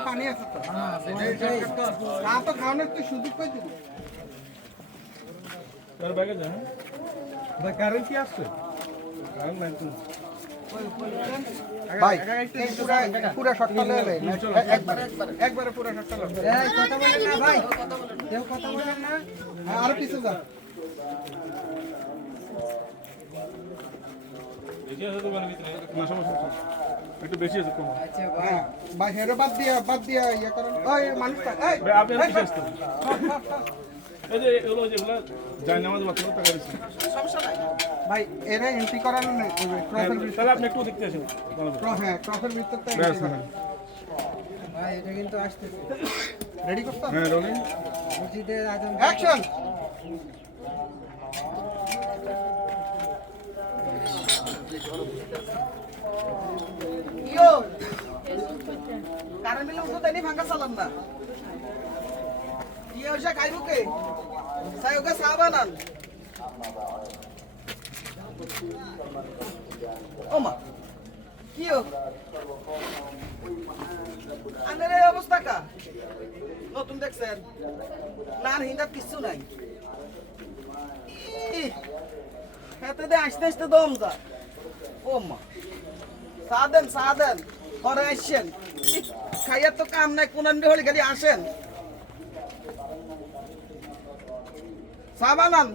পানি আছে তো খাওয়ানোর তুই সুযোগ পাই দিবি কারেন্ট কি আসছে ভাই পুরো শটটা লে একবারে পুরো শটটা লে কথা বলেন না ভাই কেউ কথা বলেন না আর কিছু যা একটু বেশি আছে কম আচ্ছা ভাই হেরো বাদ দিয়া ইয়া করেন ওই মানুষটা এই আপনি কি আসছেন এই যে এগুলো যেগুলো যায় নামাজ বাচ্চা টাকা দিচ্ছে সমস্যা নাই ভাই এরা এন্ট্রি করার ক্রসের ভিতর তাহলে আপনি একটু দেখতে আসেন হ্যাঁ ক্রসের ভিতরটা ভাই এটা কিন্তু আসতেছে রেডি করতে হ্যাঁ রোলিং মসজিদের আজান অ্যাকশন ইয়ো কারেন্ট বিল উঠো তাই ভাঙা চালান না ইয়ে ওসা খাইবো কে সাই ওকে চা বানান ও মা কি ও আনের এই অবস্থা কা নতুন দেখছেন নার হিন্দার কিছু নাই খেতে দে আসতে আসতে দম যা ও মা সাদেন পরে আসছেন খাইয়ার তো কাম নাই কোন হলে খালি আসেন চা বানান